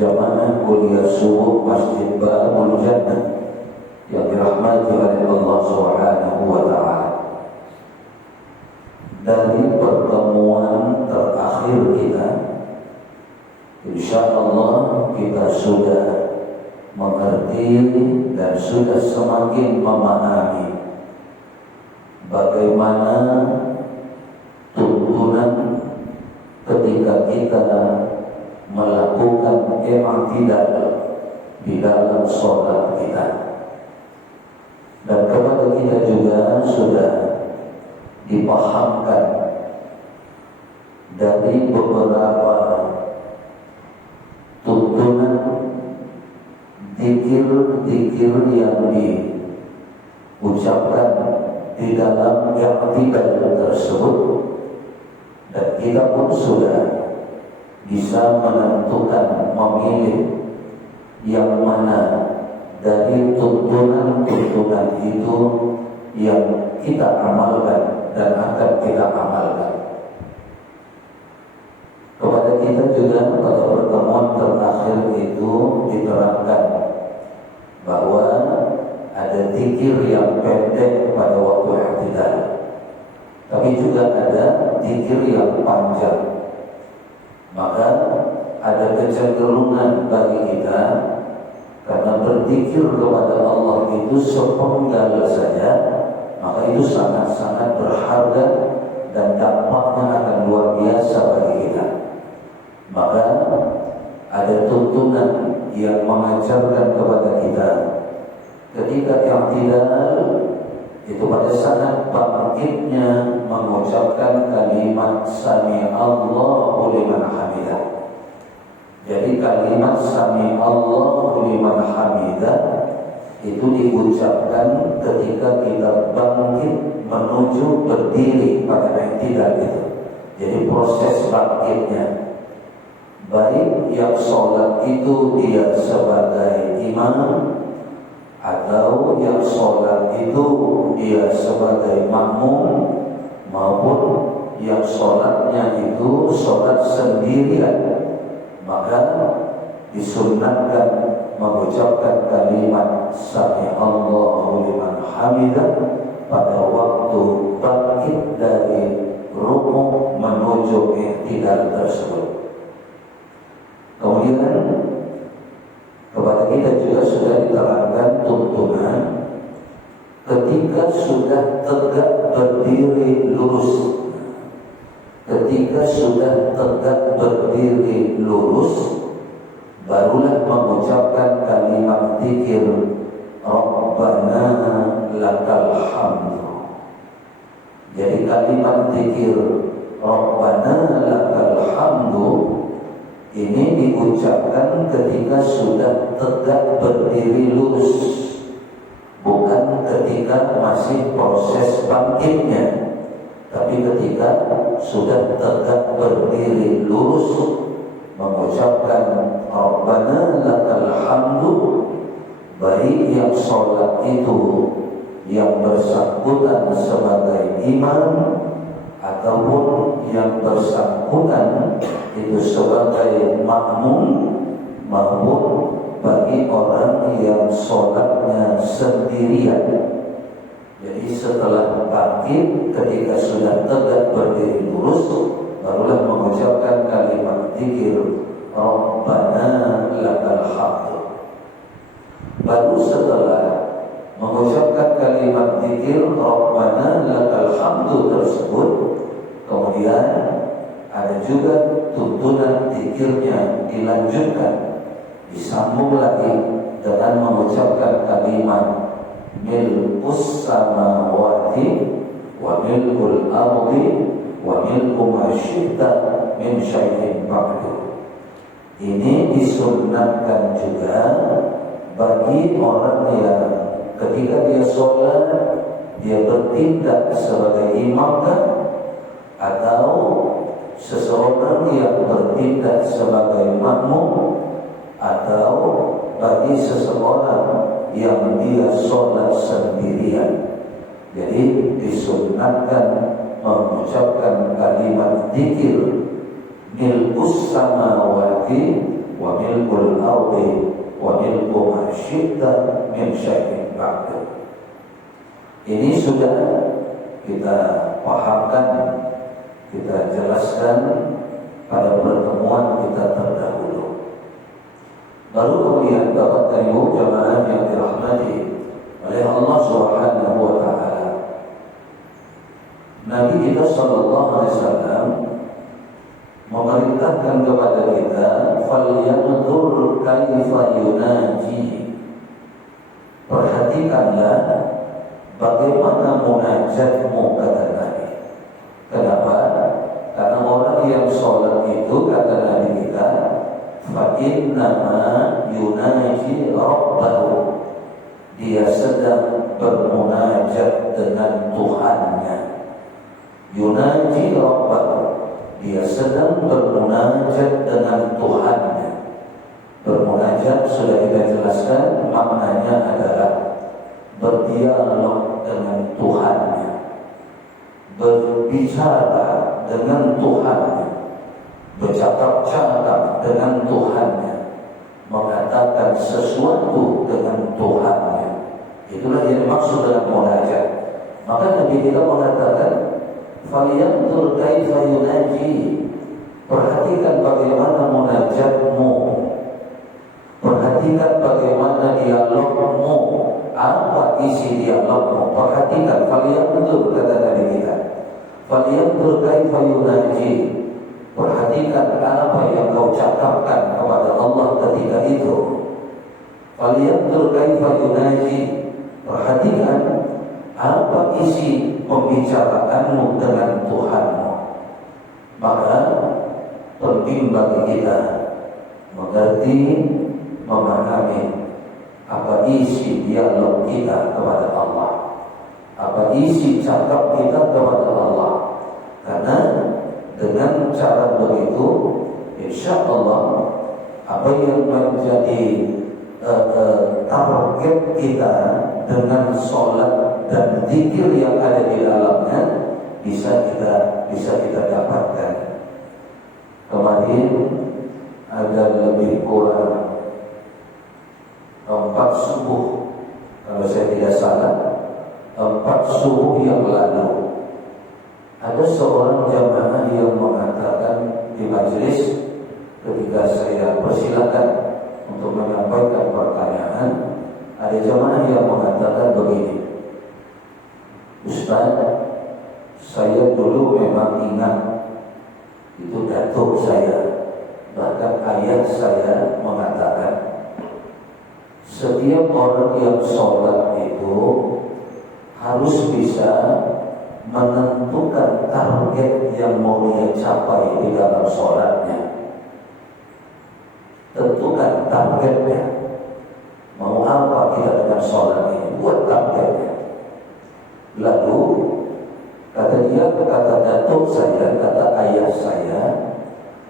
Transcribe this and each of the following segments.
jamaah kuliah subuh Masjid Babul Jannah yang dirahmati oleh Allah Subhanahu wa Ta'ala. Dari pertemuan terakhir kita, insyaallah kita sudah mengerti dan sudah semakin memahami bagaimana tuntunan ketika kita melakukan i'tidal di dalam sholat kita. Dan kepada kita juga sudah dipahamkan dari beberapa tuntunan zikir-zikir yang diucapkan di dalam i'tidal tersebut, dan kita pun sudah bisa menentukan, memilih yang mana dari tuntunan-tuntunan itu yang kita amalkan dan akan kita amalkan. Kepada kita juga pada pertemuan terakhir itu diterangkan bahwa ada zikir yang pendek pada waktu i'tidal, tapi juga ada zikir yang panjang. Maka ada kecenderungan bagi kita, karena berzikir kepada Allah itu sepenggal saja, maka itu sangat-sangat berharga dan dampaknya akan luar biasa bagi kita. Maka ada tuntunan yang mengajarkan kepada kita ketika i'tidal itu pada saat bangkitnya mengucapkan kalimat sami Allahu liman hamidah. Jadi kalimat sami Allahu liman hamidah itu diucapkan ketika kita bangkit menuju berdiri pada i'tidal itu. Jadi proses bangkitnya, baik yang sholat itu dia sebagai imam atau yang sholat itu dia sebagai makmum, maupun yang sholatnya itu sholat sendirian, maka disunnahkan mengucapkan kalimat sami Allahu liman hamidah pada waktu bangkit dari rukuk menuju i'tidal tersebut. Kemudian kepada kita juga sudah diterangkan tuntunan ketika sudah tegak berdiri lurus. Ketika sudah tegak berdiri lurus, barulah mengucapkan kalimat zikir Rabbana lakal hamdu. Jadi kalimat zikir Rabbana lakal hamdu ini diucapkan ketika sudah tegak berdiri lurus, bukan ketika masih proses bangkitnya, tapi ketika sudah tegak berdiri lurus mengucapkan Rabbana lakal hamdu, baik yang sholat itu yang bersangkutan sebagai imam ataupun yang bersangkutan itu sebagai makmum, maupun bagi orang yang sholatnya sendirian. Jadi setelah bangkit ketika sudah tegak berdiri lurus, barulah mengucapkan kalimat zikir Rabbana lakal hamdu. Baru setelah mengucapkan kalimat zikir Rabbana lakal hamdu tersebut, kemudian ada juga tuntunan zikirnya dilanjutkan, disambung lagi dengan mengucapkan kalimat mil'us samawati wa mil'ul ardi wa mil'u ma syi'ta min syai'in ba'du. Ini disunnahkan juga bagi orang yang ketika dia sholat dia bertindak sebagai imam atau seseorang yang bertindak sebagai makmum, atau bagi seseorang yang dia sholat sendirian. Jadi disunnahkan mengucapkan kalimat zikir mil'us samawati wa milkul ardi wa milku ma syi'ta min syai'in ba'd. Ini sudah kita pahamkan, kita jelaskan pada pertemuan kita terdahulu. Baru kemudian Bapak dan Ibu jamaah yang dirahmati oleh Allah Subhanahu wa taala, Nabi kita sallallahu alaihi wasallam memerintahkan kepada kita, falyanzur kaifa yunaji. Perhatikanlah bagaimana munajatmu, kata Nabi. Kenapa? Karena orang yang sholat itu, kata Nabi kita, fa innama yunaji rabbahu. Dia sedang bermunajat dengan Tuhannya. Yunaji rabbahu. Dia sedang bermunajat dengan Tuhannya. Bermunajat sudah kita jelaskan, maknanya adalah berdialog dengan Tuhannya, berbicara dengan Tuhannya, bercakap-cakap dengan Tuhannya, mengatakan sesuatu dengan Tuhannya. Itulah yang dimaksud dengan munajat. Maka Nabi kita mengatakan, falyanzur kaifa yunaji. Perhatikan bagaimana munajatmu, perhatikan bagaimana dialogmu, apa isi dialogmu. Perhatikan, falyanzur, kata Nabi kita, falyanzur kaifa yunaji. Perhatikan apa yang kau cakapkan kepada Allah ketika itu. Falyanzur kaifa yunaji. Perhatikan apa isi pembicaraanmu dengan Tuhanmu. Maka penting bagi kita mengerti, memahami apa isi dialog kita kepada Allah, apa isi cakap kita kepada Allah. Karena dengan cara begitu, insya Allah apa yang menjadi target kita dengan sholat dan zikir yang ada di dalamnya bisa kita dapatkan. Kemarin ada lebih kurang 4 subuh, kalau saya tidak salah, 4 subuh yang lalu, ada seorang jamaah yang mengatakan di majelis ketika saya persilakan untuk menyampaikan pertanyaan, ada jamaah yang mengatakan begini, Ustaz, saya dulu memang ingat itu datuk saya, bahkan ayah saya mengatakan setiap orang yang sholat itu harus bisa menentukan target yang mau dia capai di dalam sholatnya. Tentukan targetnya, mau apa kita dengan sholat ini, buat targetnya. Lalu kata dia, kata datuk saya, kata ayah saya,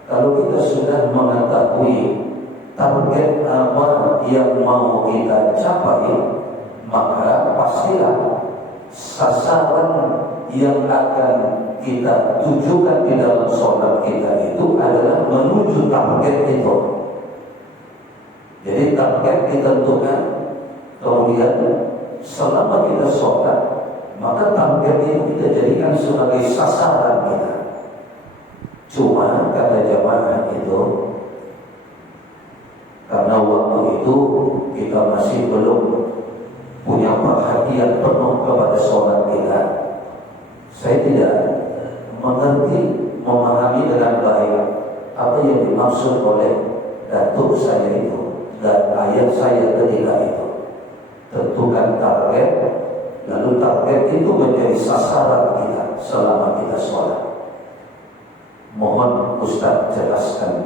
kalau kita sudah mengetahui target apa yang mau kita capai, maka pastilah sasaran yang akan kita tujukan di dalam sholat kita itu adalah menuju target itu. Jadi target ditentukan, kemudian selama kita sholat, maka target itu kita jadikan sebagai sasaran kita. Cuma kata jamaah itu, karena waktu itu kita masih belum punya perhatian penuh kepada sholat kita, saya tidak mengerti, memahami dengan baik apa yang dimaksud oleh datuk saya itu dan ayah saya ketika itu. Tentukan target, lalu target itu menjadi sasaran kita selama kita sholat. Mohon Ustaz jelaskan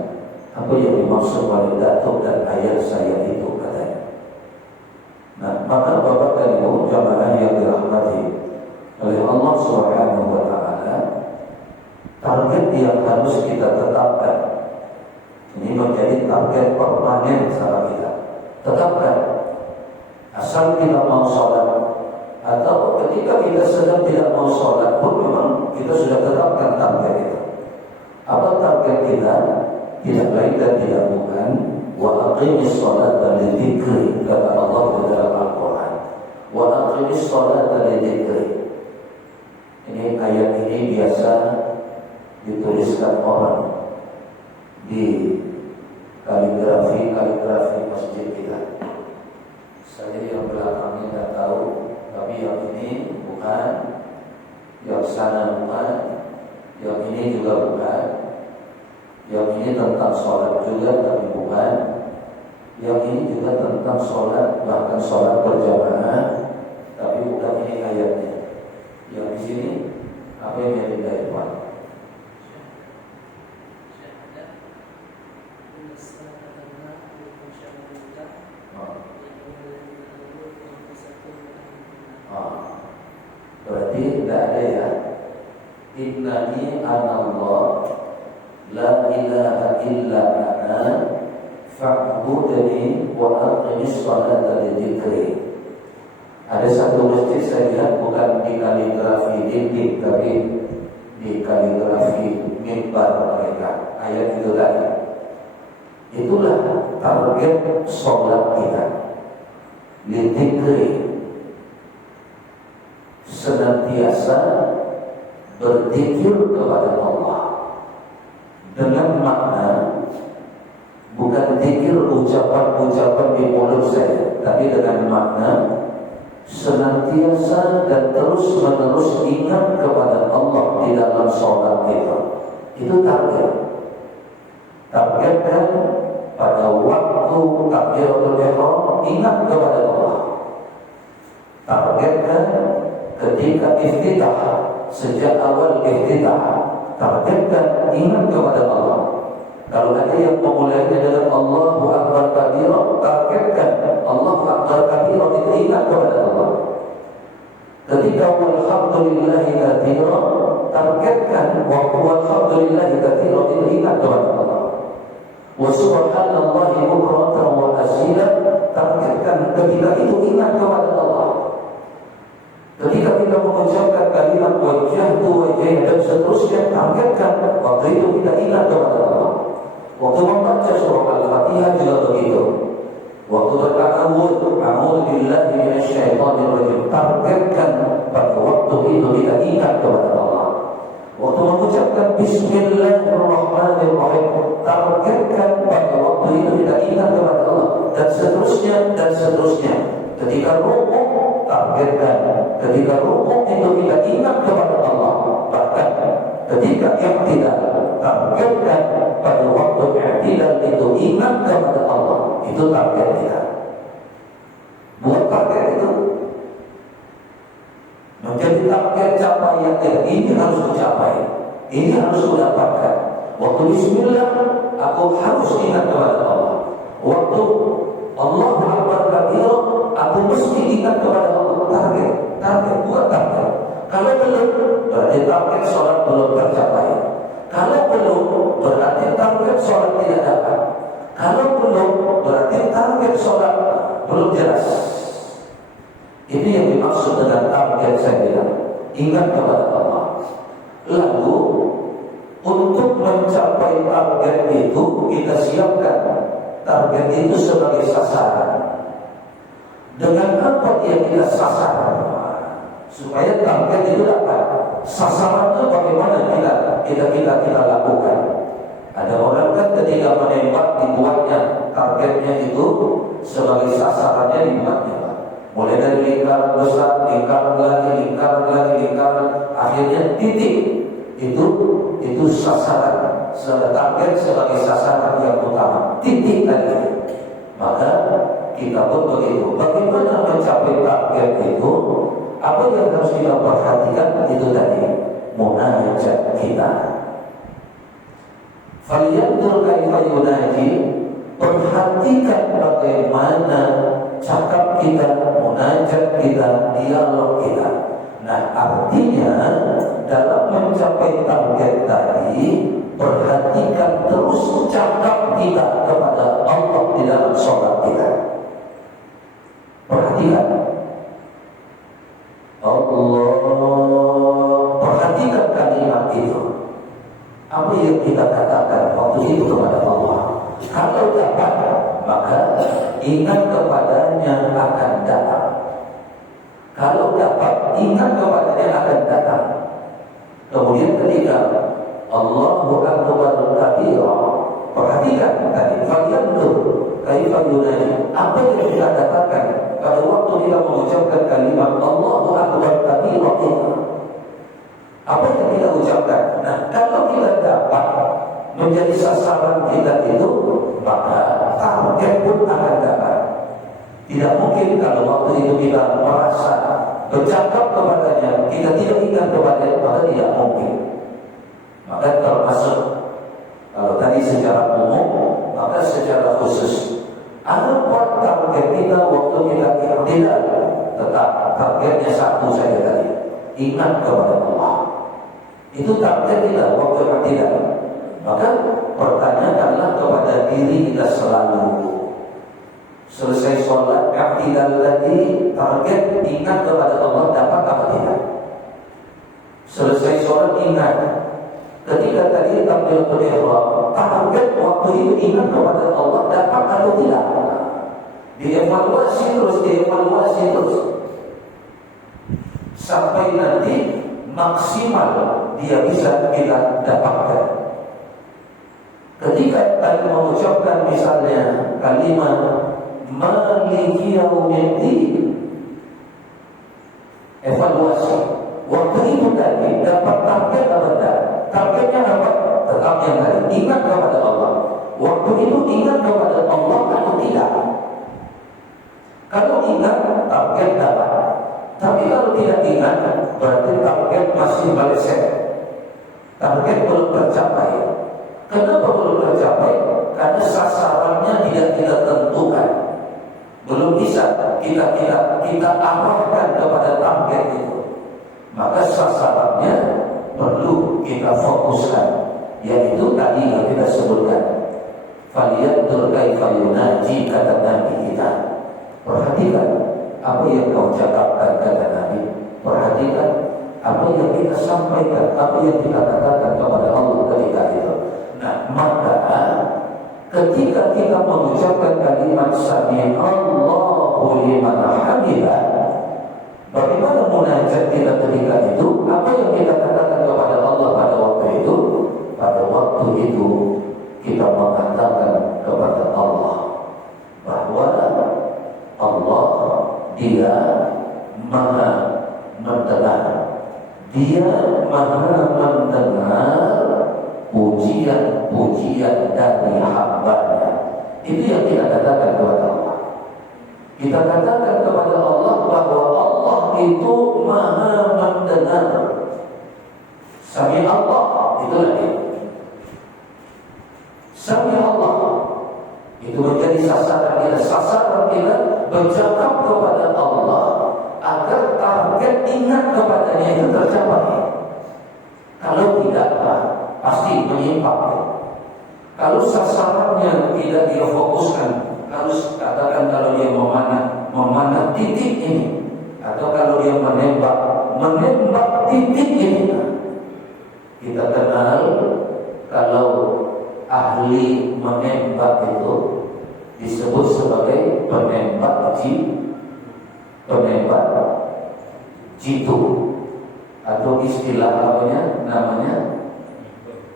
apa yang dimaksud oleh datuk dan ayah saya itu, katanya. Nah, maka Bapak dan Ibu jamaah yang dirahmati oleh Allah Subhanahu wa taala, target yang harus kita tetapkan ini menjadi target permanen sama kita. Tetapkan. Asal kita mau sholat, atau ketika kita sedang tidak mau sholat pun memang kita sudah tetapkan target itu. Apa target kita? Tidak lain dan tidak bukan wa aqimis sholata li dzikri, kata Allah dalam Al-Quran. Wa aqimis sholata li dzikri. Ini ayat ini biasa dituliskan orang di kaligrafi masjid kita. Saya yang belakangnya tidak tahu, tapi yang ini bukan, yang sana bukan, yang ini juga bukan, yang ini tentang sholat juga tapi bukan, yang ini juga tentang sholat, bahkan sholat berjamaah, tapi bukan ini ayatnya. Yang di sini apa yang jadi dari Pak? Berarti tidak ada ya. Innani anallah la ilaha illa ana fa'budni wa aqimis sholata li dzikri. Ada satu masjid saya lihat bukan di kaligrafi dinding, tapi di kaligrafi mimbar mereka. Ayat itu tadi. Itulah target sholat kita. Li dzikri, senantiasa berzikir kepada Allah dengan makna bukan zikir ucapan-ucapan di mulut saya, tapi dengan makna senantiasa dan terus-menerus ingat kepada Allah di dalam sholat itu. Itu target. Targetkan pada waktu takbiratul ihram ingat kepada Allah. Targetkan ketika iftitah, sejak awal iftitah, targetkan ingat kepada Allah. Kalau ada yang memulainya dengan Allahu Akbar kabira, targetkan Allahu Akbar kabira, itu ingat kepada Allah. Ketika walhamdulillahi katsira, targetkan walhamdulillahi katsira, itu ingat kepada Allah. Wa subhanallahi bukratan wa asila, targetkan ketika itu ingat kepada Allah. Ketika kita mengucapkan kalimat wajjahtu wajhi dan seterusnya, targetkan waktu itu kita ingat kepada Allah. Waktu membaca surah Al-Fatihah juga begitu. Waktu berta'awudz, a'udzu billahi minasyaitonir rajim, targetkan pada waktu itu kita ingat kepada Allah. Waktu mengucapkan bismillahirrahmanirrahim, targetkan pada waktu itu kita ingat kepada Allah, dan seterusnya dan seterusnya. Ketika rukuk, targetkan ketika rukuk itu kita ingat kepada Allah. Bahkan ketika i'tidal, targetkan pada waktu i'tidal itu ingat kepada Allah. Itu target kita. Buat target itu menjadi target capaian kita. Ini harus dicapai, ini harus kudapatkan. Waktu bismillah, aku harus ingat kepada Allah. Waktu Allahu Akbar kabira, aku mesti ingat kepada Allah. Target, buat target. Kalau belum, berarti target sholat belum tercapai. Kalau belum, berarti target sholat tidak dapat. Kalau belum, berarti target sholat belum jelas. Ini yang dimaksud dengan target saya bilang. Ingat kepada Allah. Lalu, untuk mencapai target itu, kita siapkan target itu sebagai sasaran. Dengan apa yang kita sasar supaya target itu dapat? Sasaran itu bagaimana kita lakukan? Ada orang kan ketika menembak dibuatnya targetnya itu sebagai sasarannya dibuatnya. Mulai dari lingkaran besar, lingkaran lagi, akhirnya titik. Itu sasaran. Target sebagai sasaran yang utama. Titik tadi. Maka kita pun begitu. Bagaimana mencapai target itu? Apa yang harus kita perhatikan? Itu tadi, munajat kita. Falyanzur kaifa yunaji, perhatikan bagaimana cakap kita, munajat kita, dialog kita. Nah, artinya dalam mencapai target tadi, perhatikan terus cakap kita kepada Allah di dalam sholat kita. Perhatikan Allah, perhatikan kalimat itu. Apa yang kita katakan waktu itu kepada Allah? Kalau dapat, maka ingat kepadanya akan datang. Kalau dapat, ingat kepadanya akan datang. Kemudian ketika Allahu Akbar kabira, perhatikan tadi, falyanzur kaifa yunaji. Apa yang kita katakan pada waktu kita mengucapkan kalimat Allahu Akbar kabira itu? Apa yang kita ucapkan? Nah, kalau kita dapat menjadi sasaran kita itu, maka target pun akan dapat. Tidak mungkin kalau waktu itu kita merasa bercakap kepadanya, kita tidak ingat kepadanya, maka tidak mungkin. Maka termasuk kalau tadi secara umum, maka secara khusus. Apa target kita waktu kita tidak tetap targetnya satu saja tadi, ingat kepada Allah. Itu target kita waktu tidak. Maka pertanyaanlah kepada diri kita selalu. Selesai sholat, i'tidal tadi, target ingat kepada Allah, dapat apa tidak? Selesai sholat ingat. Ketika tadi takbiratul ihram, target waktu itu ingat kepada Allah, dapat atau tidak? Dievaluasi terus. Sampai nanti maksimal dia bisa kita dapatkan. Ketika tadi mengucapkan misalnya kalimat Maliki yaumiddin, evaluasi. Waktu itu tadi dapat target apa tidak? Targetnya apa? Tetap yang tadi, ingat kepada Allah. Waktu itu ingat kepada Allah atau tidak? Kalau ingat, target dapat. Tapi kalau tidak ingat, berarti target masih meleset. Target belum tercapai. Kenapa belum tercapai? Karena sasarannya tidak kita tentukan. Belum bisa kita arahkan kepada target itu. Maka sasarannya perlu kita fokuskan, yaitu tadi yang kita sebutkan. Falyanzur kaifa yunaji, kata Nabi kita. Perhatikan apa yang kau cakapkan, kata Nabi. Perhatikan apa yang kita sampaikan, apa yang kita katakan kepada Allah ketika itu. Nah, maka ketika kita mengucapkan kalimat Sami'allahu liman hamidah, bagaimana munajat kita ketika itu? Apa yang kita katakan kepada Allah pada waktu itu? Pada waktu itu kita mengatakan kepada Allah bahwa Allah Dia Maha mendengar. Dia Maha mendengar pujian-pujian dari hamba-Nya. Itu yang kita katakan kepada Allah. Kita katakan kepada Allah bahwa Allah itu Maha mendengar. Sami Allah, itu lagi. Sami Allah itu menjadi sasaran kita. Sasaran kita bercakap kepada Allah agar target ingat kepadanya itu tercapai. Kalau tidak, pasti menyimpang. Kalau sasarannya tidak dia fokuskan, harus katakan kalau dia memanah titik ini, atau kalau dia menembak titik ini. Kita kenal kalau ahli menembak itu disebut sebagai penembak jitu, atau istilah namanya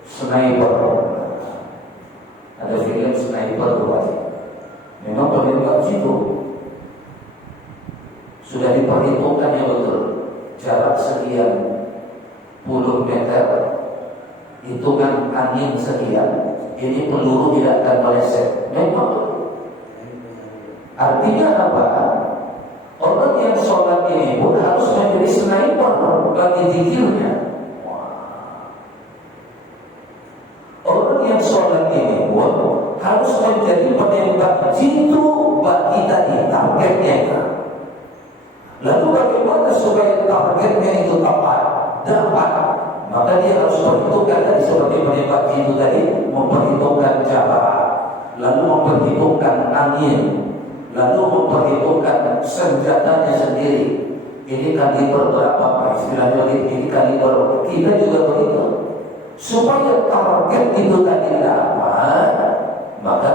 sniper. Ada film sniper berarti. Memang penembak jitu sudah diperhitungkannya betul. Jarak sekian puluh meter, hitungan angin sekian, ini peluru tidak akan meleset. Memang. Artinya apa? Orang yang sholat ini pun harus menjadi sniper bagi zikirnya. Orang yang sholat ini pun harus menjadi penembak jitu bagi tadi targetnya. Lalu bagaimana supaya targetnya itu dapat? Maka dia harus memperhitungkan tadi seperti penembak jitu tadi, memperhitungkan jarak, lalu memperhitungkan angin, lalu memperhitungkan senjatanya sendiri. Ini kaliber berapa? Istilahnya ini kaliber. Kita juga begitu. Supaya target itu tadi dapat, maka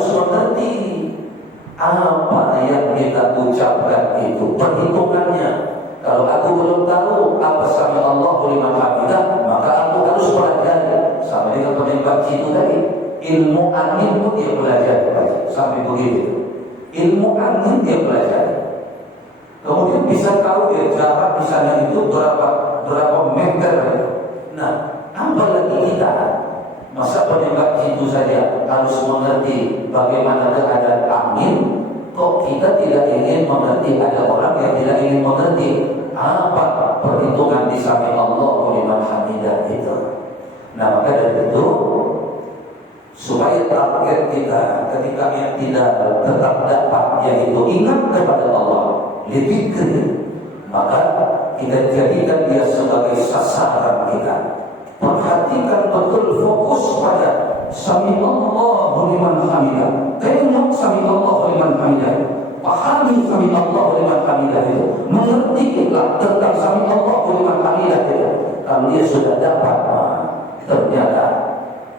harus mengerti apa yang kita ucapkan itu perhitungannya. Kalau aku belum tahu apa sami Allahu liman hamidah, maka aku harus pelajari. Sama dengan penembak jitu tadi, ilmu angin pun dia pelajari sampai begitu. Ilmu angin dia pelajari. Kemudian bisa tahu dia jarak di sana itu berapa meter. Nah, apalagi kita, masa penembak jitu saja harus mengerti bagaimana keadaan angin. Kok kita tidak ingin mengerti, ada orang yang tidak ingin mengerti apa perhitungan di sami Allahu liman hamidah itu. Nah, maka dari itu supaya target kita ketika yang tidak tetap dapat, yaitu ingat kepada Allah, lebih maka kita jadikan dia sebagai sasaran kita. Perhatikan betul, fokus pada sami Allahu liman hamidah. Tengok sami Allahu liman hamidah. Pahami sami Allahu liman hamidah itu. Mengertilah tentang sami Allahu liman hamidah itu. Kalau dia sudah dapat, ternyata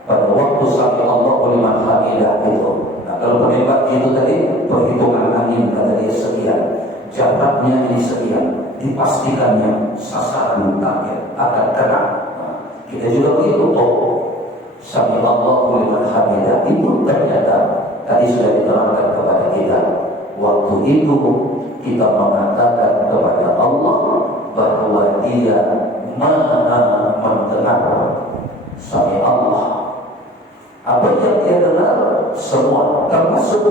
pada waktu sami Allahu liman hamidah itu. Nah, kalau penembak itu tadi perhitungan angin kata dia sekian, jaraknya ini sekian, dipastikannya sasaran target akan kena. Kita juga begitu. Sami Allahu liman hamidah itu ternyata tadi sudah diterangkan kepada kita. Waktu itu kita mengatakan kepada Allah bahwa Dia Maha mendengar. Sami Allah. Apa yang Dia dengar semua, termasuk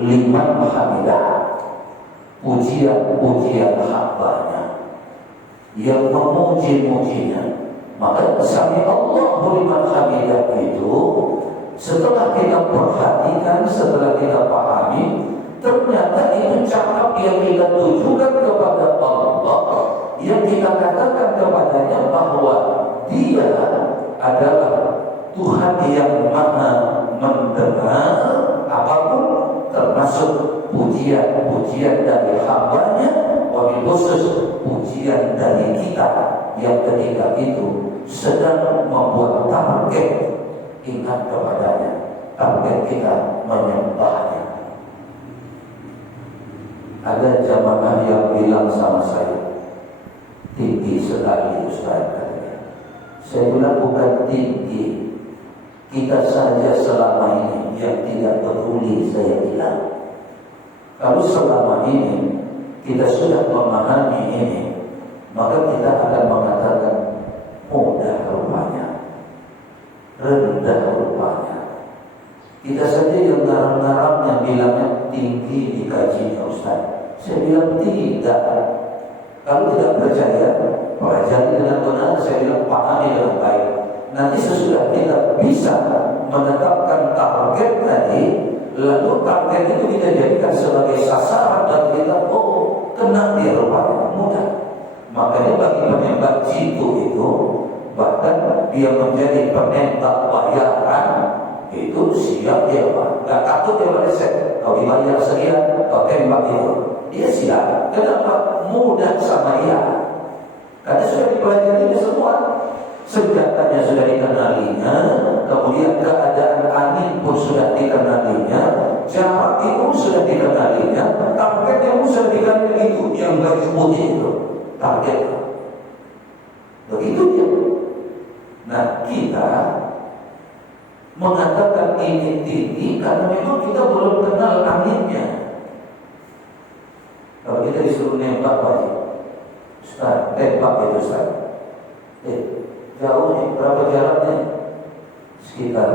liman hamidah, pujian-pujian hambanya yang memuji-mujinya. Maka sami Allahu liman hamidah itu setelah kita perhatikan, setelah kita pahami, ternyata itu cakap yang kita tujukan kepada Allah, yang kita katakan kepadanya bahwa Dia adalah Tuhan yang Maha mendengar apapun, termasuk pujian-pujian dari hambanya, wabil khusus pujian dari kita yang ketika itu sedang membuat target, ingat kepadanya, target kita menyembahnya. Ada jamaah yang bilang sama saya, tinggi sekali Ustaz katanya. Saya bilang bukan tinggi, kita saja selama ini yang tidak peduli. Saya bilang, kalau selama ini kita sudah memahami ini, maka kita akan mengatakan mudah rupanya, rendah rupanya. Kita saja yang ngarang-ngarang yang bilangnya tinggi dikajinya Ustaz. Saya bilang tidak. Kalau tidak percaya, pelajari dengan benar. Saya bilang pahami dengan baik. Nanti sesudah kita bisa menetapkan target tadi, lalu target itu kita jadikan sebagai sasaran dan kita kena dia rupanya, mudah. Makanya bagi penembak jitu itu, bahkan dia menjadi penembak bayaran, itu siap dia Pak. Gak takut dia meleset. Kau dibayar sekian, kau tembak itu, dia siap. Kenapa? Mudah sama dia. Karena sudah dipelajari semua. Senjatanya sudah dikenalinya, kemudian keadaan angin pun sudah dikenalinya, jarak itu sudah dikenalinya, targetnya pun sudah dikenalinya, itu yang baju putih itu target. Begitu dia. Nah, kita mengatakan ini tinggi karena memang kita belum kenal anginnya. Kalau kita disuruh nembak lagi, Ustaz, tembak itu Ustaz. Jauh nih, berapa jaraknya? Sekitar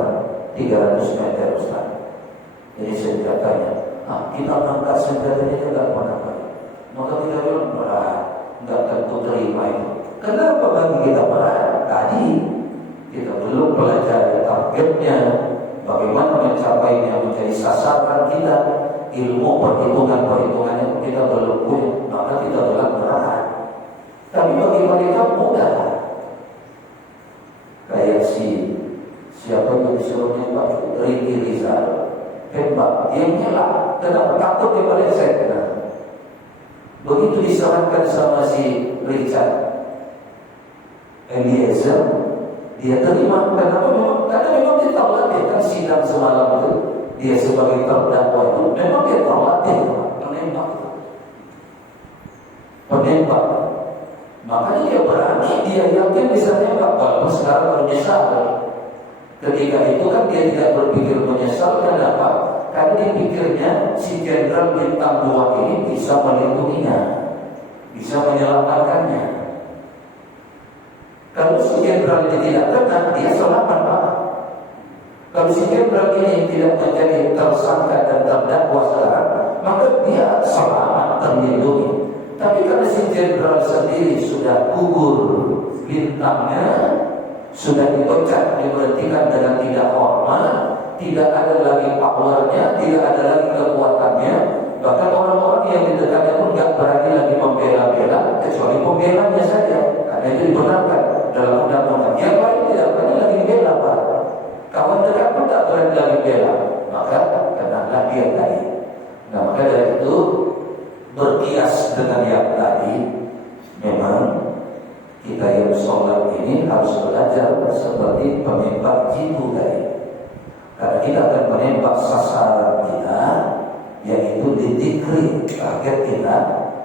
300 meter Ustaz. Jadi senjatanya, kita angkat senjatanya tidak apa-apa. Maka kita bilang berat, nggak tentu terima itu. Kenapa bagi kita berat? Tadi kita belum pelajari targetnya, bagaimana mencapainya, menjadi sasaran kita, ilmu perhitungan-perhitungannya kita belum punya, maka kita bilang berat. Tapi bagi mereka mudah. Kayak siapa yang disuruh nembak, Ricky Rizal, tembak, dia nyelak, kenapa takut dia meleset. Begitu diserahkan sama si Richard Eliezer, dia terima. Kenapa? Karena memang dia tahu lah, dia kan sidang semalam itu, dia sebagai terdakwa itu memang dia terlatih penembak. Makanya dia berani, dia yakin bisa nembak, walaupun sekarang menyesal. Ketika itu kan dia tidak berpikir menyesal. Kenapa? Karena dia pikirnya si jenderal bintang 2 ini bisa melindunginya, bisa menyelamatkannya. Kalau si jenderal ini tidak kena, dia selamat, Pak. Kalau si jenderal ini tidak menjadi tersangka dan terdakwa sekarang, maka dia selamat, terlindungi. Tapi karena si jenderal sendiri sudah gugur bintangnya, sudah dipecat, diberhentikan dengan tidak hormat, tidak ada lagi powernya, tidak ada lagi kekuatannya, bahkan orang-orang yang di dekatnya pun nggak berani lagi membela-bela, kecuali pembelanya saja, karena itu dibenarkan dalam undang-undang. Yang lain tidak berani lagi bela, Pak. Kawan dekat pun tak berani lagi bela, maka kenalah dia tadi. Nah, maka dari itu berkias dengan yang tadi, memang kita yang sholat ini harus belajar seperti penembak jitu tadi. Karena kita akan menembak sasaran kita, yaitu di dikri, target kita,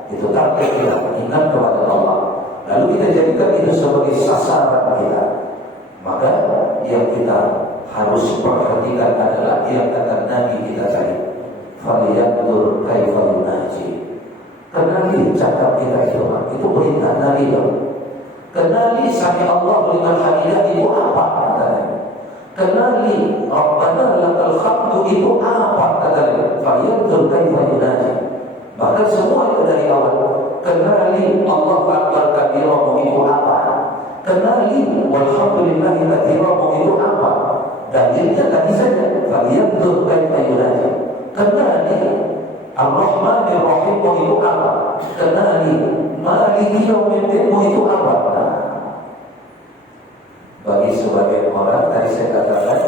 itu target kita, ingat kepada Allah. Lalu kita jadikan itu sebagai sasaran kita. Maka yang kita harus perhatikan adalah yang kata Nabi kita tadi, "Falyanzur kaifa yunaji." Kenali cakap kita itu perintah Nabi. Kenali sami Allah liman hamidah itu apa katanya. Kenali Rabbana lakal hamdu itu apa katanya. Falyanzur kaifa yunaji. Bahkan semua itu dari awal. Kenali Allah akbar kabirahu itu apa. Kenali walhamdulillahi katsirahu itu apa. Dalilnya tadi saja. Falyanzur kaifa yunaji. Kenali Ar-Rahman Ar-Rahim itu apa? Kenali Maliki Yaumiddin itu apa? Nah, bagi sebagian orang tadi saya katakan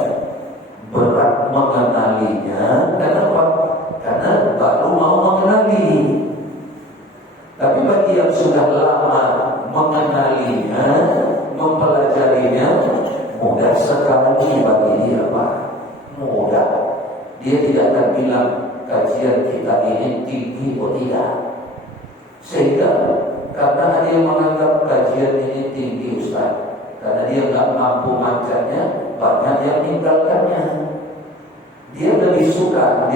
berat mengenalinya. Kenapa? Karena baru mau mengenali. Tapi bagi yang sudah lama mengenalinya, mempelajarinya, mudah sekali bagi dia, Pak. Mudah. Dia tidak akan bilang kajian kita ini tinggi atau tidak. Sehingga karena ada yang menganggap kajian ini tinggi, Ustaz, karena dia nggak mampu macamnya, banyak yang meninggalkannya. Dia lebih suka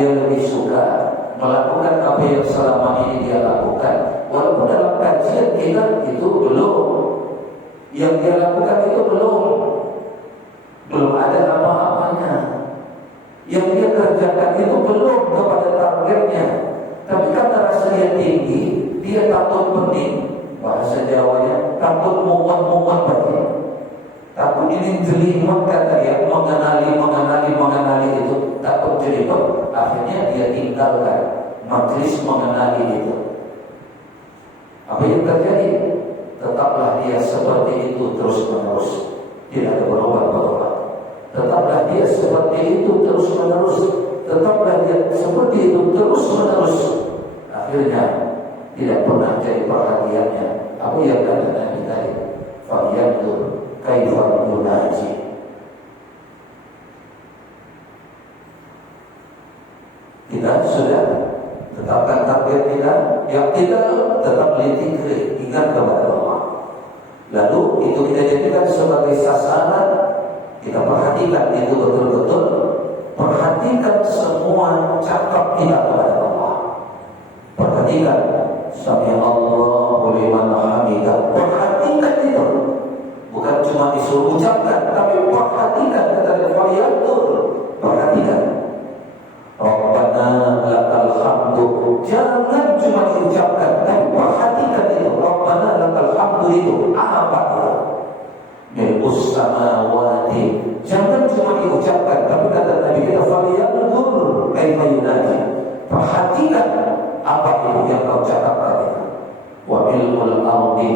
melakukan apa yang selama ini dia lakukan, walaupun dalam kajian kita itu belum, yang dia lakukan itu belum ada apa-apanya. Yang dia kerjakan itu belum kepada targetnya. Tapi karena rasanya tinggi, dia takut pening, bahasa Jawanya, takut muat bagi. Takut ini jelimet kata dia, mengenali itu, takut jelimet. Akhirnya dia tinggalkan majelis mengenali itu. Apa yang terjadi? Tetaplah dia seperti itu terus-menerus, tidak ada berubah-ubah. Tetaplah dia seperti itu terus-menerus. Tetaplah dia seperti itu terus-menerus. Akhirnya tidak pernah jadi perhatiannya. Apa yang kata Nabi tadi? Falyanzur kaifa yunaji. Kita sudah tetapkan target kita. Yang kita tetap litikri, ingat kepada Allah. Lalu itu kita jadikan sebagai sasaran. Kita perhatikan itu betul-betul. Perhatikan semua cakap kita kepada Allah. Perhatikan sami Allahu liman hamidah. Perhatikan itu. Bukan cuma disuruh ucapkan, tapi perhatikan kata Falyanzur. Perhatikan. Rabbana lakal hamdu. Jangan cuma diucapkan, tapi perhatikan itu. Rabbana lakal hamdu itu apa itu? Milkus samawati. Jangan cuma diucapkan, tapi kata Nabi kita falyanzur kaifa yunaji. Perhatikan apa itu yang kau cakapkan itu. Wa milkul ardi.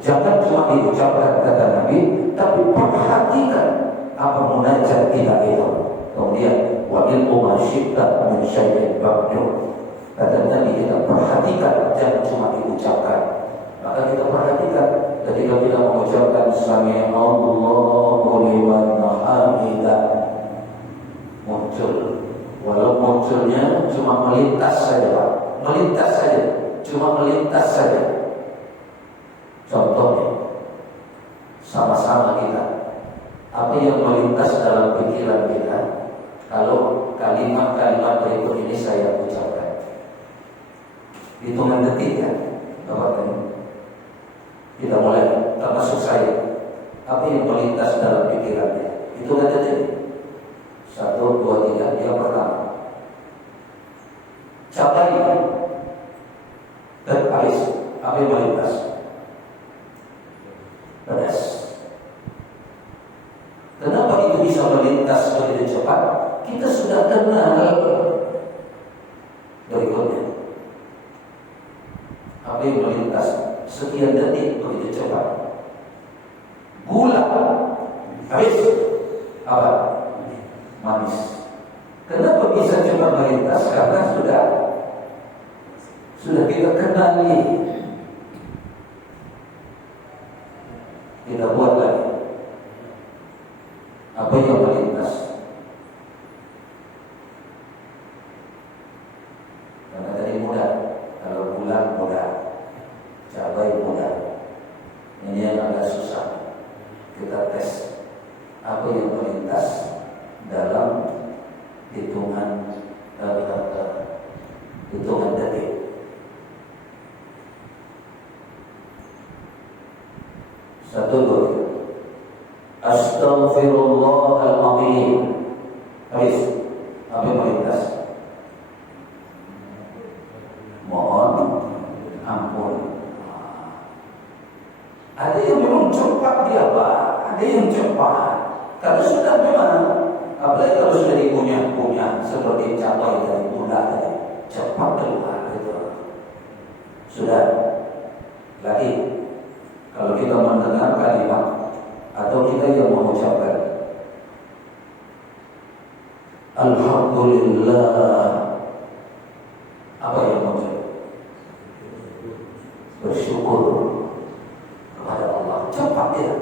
Jangan cuma diucapkan kata Nabi, tapi perhatikan apa munajat kita itu. Kemudian wa ilmu ma syi'ta min syai'in ba'du. Kata Nabi kita perhatikan, jangan cuma diucapkan. Maka kita perhatikan ketika kita mengucapkan sami Allahu liman hamidah, muncul Walau munculnya cuma melintas saja Pak, melintas saja, cuma melintas saja. Contohnya, sama-sama kita, apa yang melintas dalam pikiran kita, kalau kalimat-kalimat berikut ini saya ucapkan, hitungan detik ya, Bapak ini. Kita mulai, termasuk saya. Apa yang melintas dalam pikirannya? Hitungan detik. 1, 2, 3. Yang pertama, capai dan habis. Apa yang melintas? Pedas. Kenapa itu bisa melintas begitu cepat? Kita sudah kenal. Berikutnya, apa yang melintas sekian detik begitu cepat? Gula. Habis. Apa? Manis. Kenapa bisa cepat melintas? Karena sudah kita kenali. Kita buat lagi. Apa yang melintas? Karena tadi mudah. Kalau gula mudah, cabai mudah. Ini yang agak susah. Kita tes apa yang melintas dalam hitungan detik. Satu, dua, tiga. Astaghfirullahaladzim. Habis. Apa yang melintas? Mohon ampun. Ada yang memang cepat dia Pak, ada yang cepat. Kalau sudah memang, apalagi kalau sudah dikunyah-kunyah seperti cabai dari gula tadi, cepat keluar gitu. Sudah. Lagi, kalau kita mendengar kalimat atau kita yang mengucapkan Alhamdulillah, apa yang muncul? Bersyukur kepada Allah. Cepat ya.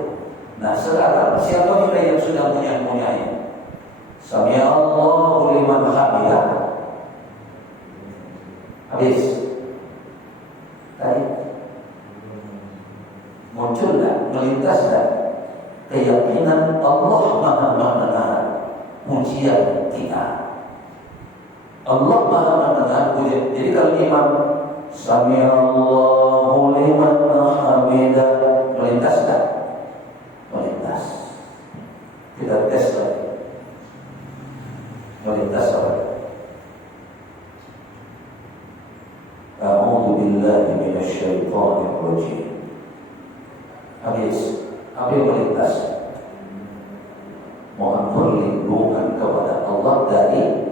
Nah sekarang siapa kita yang sudah punya-punyanya? Sami'allahu liman hamidah. Habis. Tadi muncul tak? Melintas tak? Keyakinan Allah Maha mendengar pujian kita. Allah Maha mendengar pujian. Jadi kalau imam Sami'allahu liman hamidah, melintas tak? Melintas. Kita tes lagi. Melintas apa? A'udzu billahi minasyaitonir rajim. Habis. Apa yang melintas? Mohon perlindungan kepada Allah dari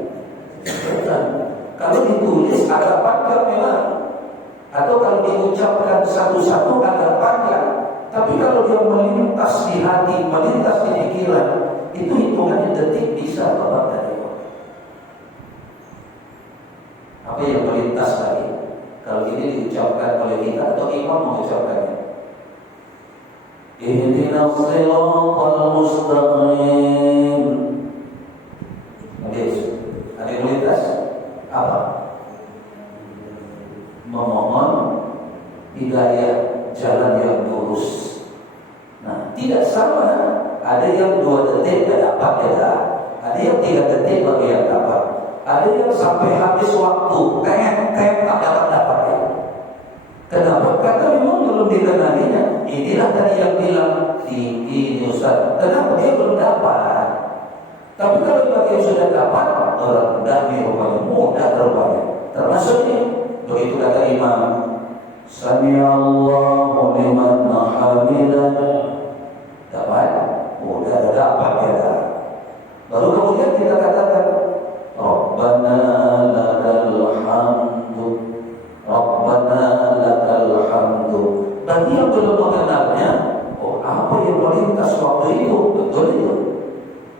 setan. Kalau ditulis agak panjang memang, atau kalau diucapkan satu-satu agak panjang. Tapi kalau dia melintas di hati, melintas di pikiran, itu hitungannya detik bisa Bapak dari. Apa yang melintas lagi? Kalau ini diucapkan oleh kita atau imam mengucapkannya. Ihdinas siratal mustaqim. Ada yang melintas? Apa? Memohon hidayah jalan yang lurus. Nah, tidak sama. Ada yang 2 detik tidak dapat ya. Ada yang 3 detik baru yang dapat. Ada yang sampai habis waktu, tak dapat ya. Kenapa? Karena memang belum dikenalinya. Inilah tadi yang bilang tinggi Ustaz. Kenapa dia belum dapat? Tapi kalau bagi yang sudah dapat, rendahnya rupanya, mudah rupanya. Termasuk ini, begitu kata imam, Sami'allahu liman hamidah. Dapat? Udah dapat ya. Baru kemudian kita katakan, Rabbana lakal hamdu. Rabbana lakal hamdu. Bagi yang belum mengenalnya, apa yang melintas waktu itu? Betul itu.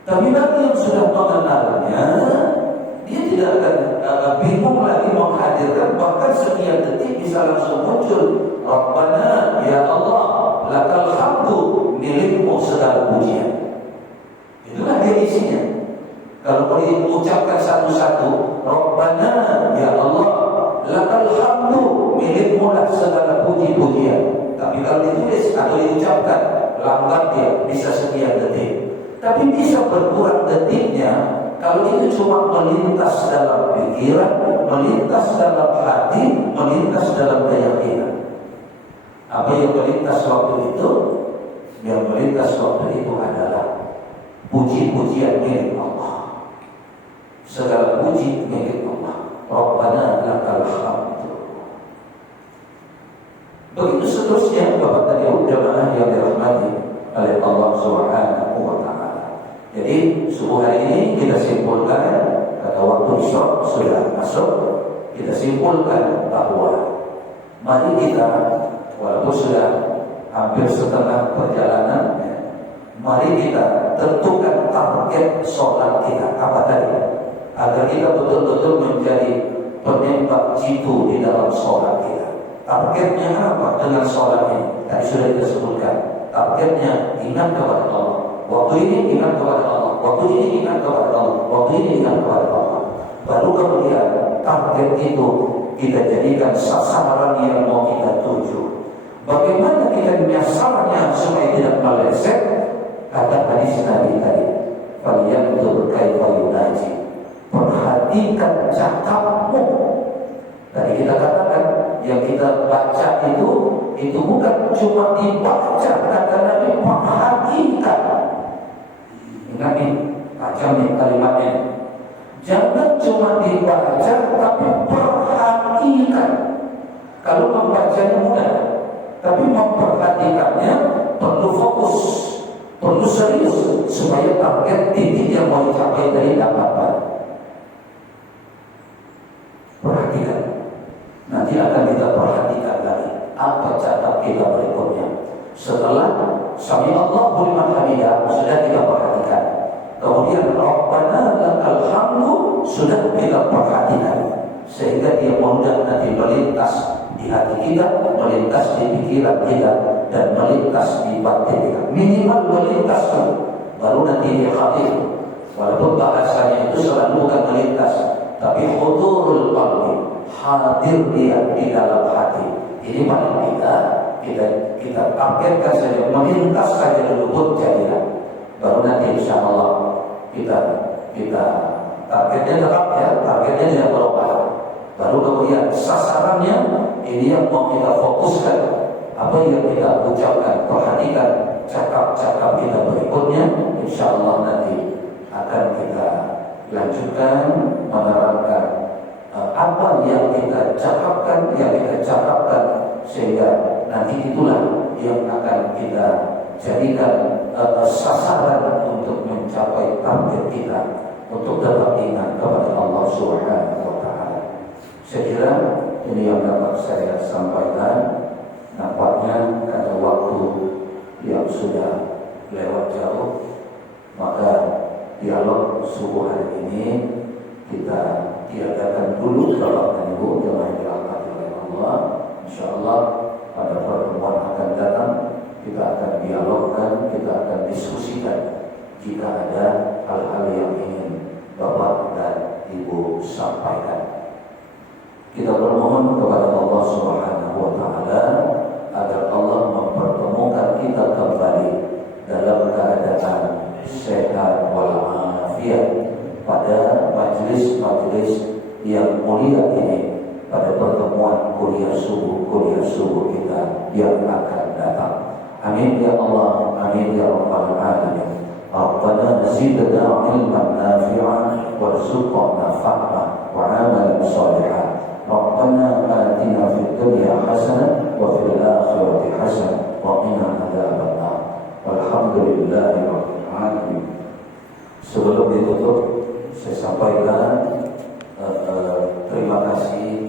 Tapi bagi yang sudah mengenalnya, dia tidak akan bingung lagi menghadirkan. Bahkan sekian detik bisa langsung muncul Rabbana, ya Allah, lakal hamdu, milikmu segala pujian. Itulah dia isinya. Kalau mau diucapkan satu-satu, Rabbana, ya Allah, lakal hamdu, milikmu lah segala puji-pujian. Tapi kalau ditulis atau diucapkan, lambat dia, bisa sekian detik. Tapi bisa berkurang detiknya kalau itu cuma melintas dalam pikiran, melintas dalam hati, melintas dalam keyakinan. Apa yang melintas waktu itu? Yang melintas waktu itu adalah puji-pujian milik Allah. Segala puji milik Allah. Rabbana lakal hamdu. Begitu seterusnya Bapak dan Ibu jamaah yang dirahmati oleh Allah Subhanahu wa taala. Jadi subuh hari ini kita simpulkan pada waktu isya sudah masuk, kita simpulkan bahwa mari kita walaupun sudah hampir setengah perjalanan, mari kita tentukan target sholat kita apa tadi, agar kita betul-betul menjadi penembak jitu di dalam sholat kita. Targetnya apa dengan sholat ini? Tadi sudah kita sebutkan. Targetnya ingat kepada Allah. Waktu ini ingat kepada Allah. Waktu ini ingat kepada Allah. Waktu ini ingat kepada Allah. Baru kemudian target itu kita jadikan sasaran yang mau kita tuju. Bagaimana kita menyasarnya supaya tidak meleset? Kata hadis Nabi tadi, "Falyanzur kaifa yunaji." Perhatikan cakapmu. Tadi kita katakan yang kita baca itu bukan cuma dibaca, kata Nabi, perhatikan. Ingat nih, baca nih kalimatnya. Jangan cuma dibaca, tapi perhatikan. Kalau membacanya mudah, tapi memperhatikannya perlu fokus, perlu serius supaya target titik yang mau dicapai tadi dapat. Perhatikan. Nanti akan kita perhatikan lagi apa cara kita berikutnya. Setelah sami Allahu liman hamidah sudah kita perhatikan. Kemudian Rabbana lakal hamdu sudah kita perhatikan. Sehingga dia mudah nanti melintas di hati kita, melintas di pikiran kita, dan melintas di batin kita. Minimal melintas dulu, baru nanti dia hadir. Walaupun bahasanya itu selalu bukan melintas, tapi hudurul qalbi, hadir dia di dalam hati. Ini paling kita targetkan saja, melintas saja dulu pun jadilah. Baru nanti insya Allah kita targetnya tetap ya, targetnya tidak berubah. Baru kemudian sasarannya ini yang mau kita fokuskan, apa yang kita ucapkan, perhatikan cakap-cakap kita berikutnya. Insya Allah nanti akan kita lanjutkan menerapkan apa yang kita cakapkan, sehingga nanti itulah yang akan kita jadikan sasaran untuk mencapai target kita, untuk dapat ingat kepada Allah Subhanahu wa taala. Saya kira ini yang dapat saya sampaikan. Nampaknya karena waktu yang sudah lewat jauh, maka dialog subuh hari ini kita tiadakan dulu. Bapak dan Ibu yang dirahmati oleh Allah, insyaallah pada pertemuan akan datang kita akan dialogkan, kita akan diskusikan jika ada hal-hal yang ingin Bapak dan Ibu sampaikan. Kita bermohon kepada Allah Subhanahu wa taala agar Allah mempertemukan kita kembali dalam keadaan sehat walafiat pada majelis-majelis yang mulia ini, pada pertemuan kuliah subuh kita yang akan datang. Amin ya Allah, amin ya rabbal alamin. Rabbana zidna ilman nafi'an warzuqna fahma wa 'amalan shalihan. Rabbana atina fid dunya hasanah wa fil akhirati hasanah wa qina adzabannar. Walhamdulillahi rabbil alamin. Sebelum ditutup saya sampaikan terima kasih